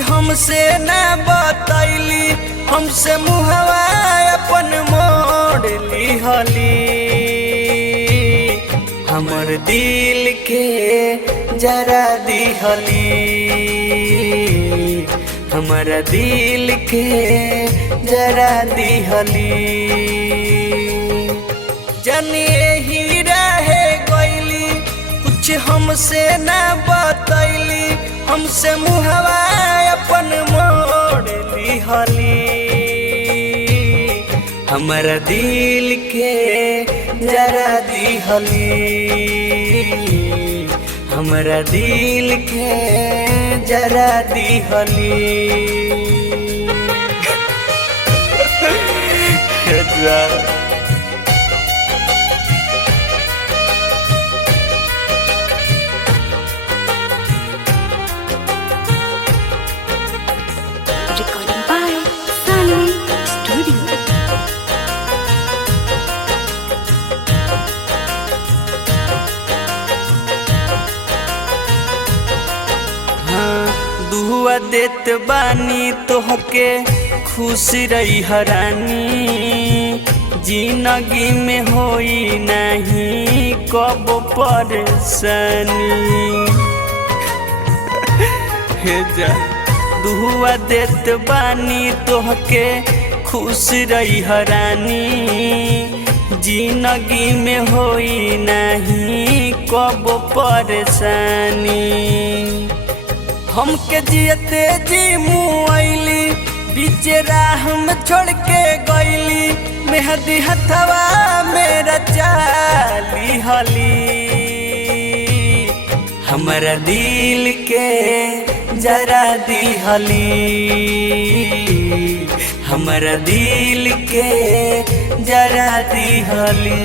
हमसे ना बतैली, हमसे मुहवा अपन मोड़ लिहली। हमर दिल के जरा दिहली, हमारा दिल के जरा दिहली। जनिए ही रहे गईली, कुछ हमसे ना बतैली, हमसे मुहवा अपन मोड़ लिहली। हमारा दिल के जरा दिहली, हमारा दिल के जरा दिहली। Recording by Salvi Studio. दुआ देत बानी तोहके खुश रही हरानी, जिंदगी में होई नहीं कब परेशानी। हे जा दुआ देत बानी तोहके खुश रही हरानी, जिंदगी में होई नहीं कब परेशानी। हमके जियते जी मुआइली, बीच राह में छोड़ के गईली, मेहदी हथवा मेरा चाली हली। हमारा दिल के जरा दिहली, हमारा दिल के जरा दिहली।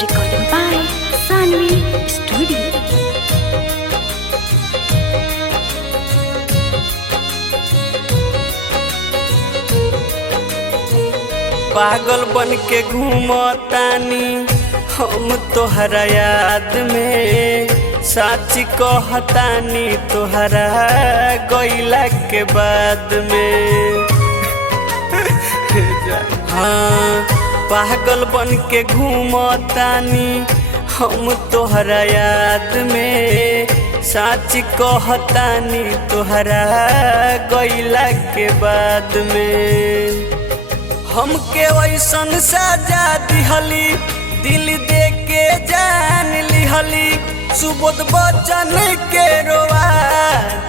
Recording by Salvi Studio. पागल बन के घूमतानी हम तोहरा याद में, सच कहतानी तोहरा गईला के बाद में। हाँ पागल बन के घूमतानी हम तोहरा याद में, सच कहतानी तोहरा गईला के बाद में। हमके वैसन सजा दिहली, दिल दे के जान लिहली, सुबोध बचन के रोवा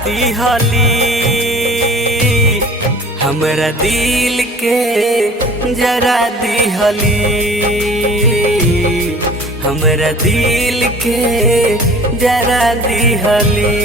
दिहली। हमरा दिल के जरा दिहली, हमरा दिल के जरा दिहली।